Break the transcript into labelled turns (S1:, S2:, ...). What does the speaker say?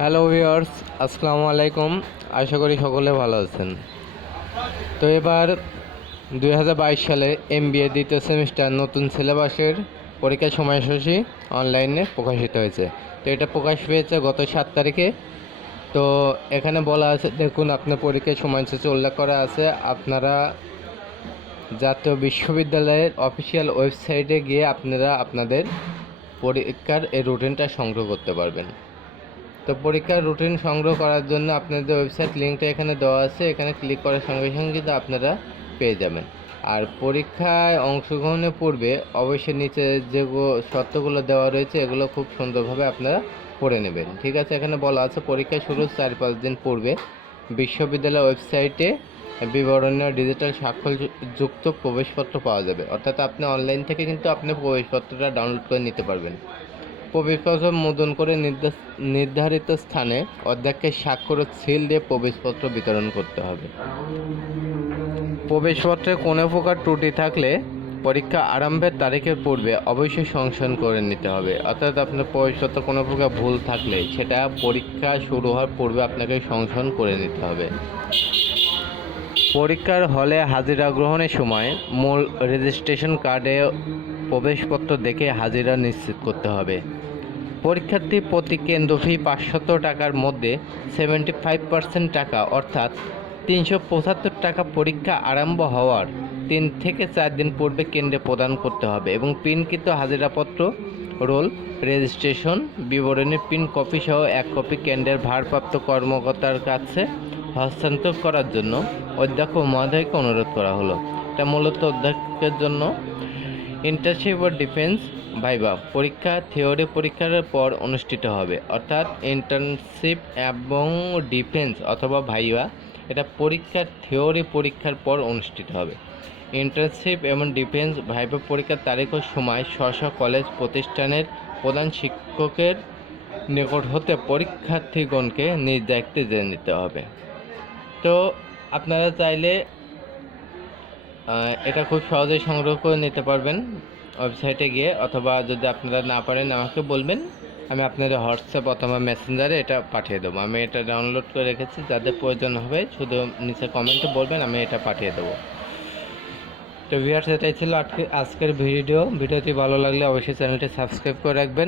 S1: Hello viewers, আসসালামু আলাইকুম। আশা করি সকলে ভালো আছেন। তো এবার দু হাজার বাইশ সালে এম দ্বিতীয় সেমিস্টার নতুন সিলেবাসের পরীক্ষার সময়সূচি অনলাইনে প্রকাশিত হয়েছে। তো এটা প্রকাশ পেয়েছে গত সাত তারিখে। তো এখানে বলা আছে, দেখুন, আপনার পরীক্ষার সময়সূচি উল্লেখ করা আছে। আপনারা জাতীয় বিশ্ববিদ্যালয়ের অফিসিয়াল ওয়েবসাইটে গিয়ে আপনারা আপনাদের পরীক্ষার এই রুটিনটা সংগ্রহ করতে পারবেন। তো পরীক্ষার রুটিন সংগ্রহ করার জন্য আপনাদের ওয়েবসাইট লিঙ্কটা এখানে দেওয়া আছে। এখানে ক্লিক করার সঙ্গে সঙ্গে কিন্তু আপনারা পেয়ে যাবেন। আর পরীক্ষায় অংশগ্রহণের পূর্বে অবশ্যই নিচে যে শর্তগুলো দেওয়া রয়েছে, এগুলো খুব সুন্দরভাবে আপনারা পড়ে নেবেন। ঠিক আছে, এখানে বলা আছে পরীক্ষা শুরুর চার পাঁচ দিন পূর্বে। বিশ্ববিদ্যালয় ওয়েবসাইটে বিবরণীয় ডিজিটাল স্বাক্ষরযুক্ত প্রবেশপত্র পাওয়া যাবে। অর্থাৎ আপনি অনলাইন থেকে কিন্তু আপনি প্রবেশপত্রটা ডাউনলোড করে নিতে পারবেন। প্রবেশপত্র মুদ্রণ করে নির্ধারিত স্থানে অধ্যক্ষের স্বাক্ষর সিল দিয়ে প্রবেশপত্র বিতরণ করতে হবে। প্রবেশপত্রে কোনো প্রকার ত্রুটি থাকলে পরীক্ষা আরম্ভের তারিখের পূর্বে অবশ্যই সংশোধন করে নিতে হবে। অর্থাৎ আপনার প্রবেশপত্র কোনো প্রকার ভুল থাকলে সেটা পরীক্ষা শুরু হওয়ার পূর্বে আপনাকে সংশোধন করে নিতে হবে। পরীক্ষার হলে হাজিরা গ্রহণের সময় মূল রেজিস্ট্রেশন কার্ডে প্রবেশপত্র দেখে হাজিরা নিশ্চিত করতে হবে। পরীক্ষার্থী প্রতি কেন্দ্র ফি পাঁচশত টাকার মধ্যে সেভেন্টি ফাইভ পার্সেন্ট টাকা, অর্থাৎ তিনশো পঁচাত্তর টাকা পরীক্ষা আরম্ভ হওয়ার তিন থেকে চার দিন পূর্বে কেন্দ্রে প্রদান করতে হবে এবং পিনকৃত হাজিরাপত্র, রোল রেজিস্ট্রেশন বিবরণী পিন কপি সহ এক কপি কেন্দ্রের ভারপ্রাপ্ত কর্মকর্তার কাছে হস্তান্তর করার জন্য অধ্যক্ষ মহোদয়কে অনুরোধ করা হলো। এটা মূলত অধ্যক্ষের জন্য ইন্টার্নশিপ ও ডিফেন্স ভাইবা পরীক্ষা, থিওরি পরীক্ষার পর অনুষ্ঠিত হবে। অর্থাৎ ইন্টার্নশিপ এবং ডিফেন্স অথবা ভাইবা এটা পরীক্ষার, থিওরি পরীক্ষার পর অনুষ্ঠিত হবে। ইন্টার্নশিপ এবং ডিফেন্স ভাইবা পরীক্ষার তারিখ ও সময় স্ব কলেজ প্রতিষ্ঠানের প্রধান শিক্ষকের নিকট হতে পরীক্ষার্থীগণকে নিজ দায়িত্বে জেনে নিতে হবে। তো আপনারা চাইলে এটা খুব সহজেই সংগ্রহ করে নিতে পারবেন ওয়েবসাইটে গিয়ে, অথবা যদি আপনারা না পারেন আমাকে বলবেন। আমি আপনাদের হোয়াটসঅ্যাপ অথবা মেসেঞ্জারে এটা পাঠিয়ে দেবো। আমি এটা ডাউনলোড করে রেখেছি, যাদের প্রয়োজন হবে, শুধু নিচে কমেন্টে বলবেন, আমি এটা পাঠিয়ে দেবো। তো ভিউয়ার্স এটাই ছিল আজকে আজকের ভিডিও ভিডিওটি ভালো লাগলে অবশ্যই চ্যানেলটি সাবস্ক্রাইব করে রাখবেন।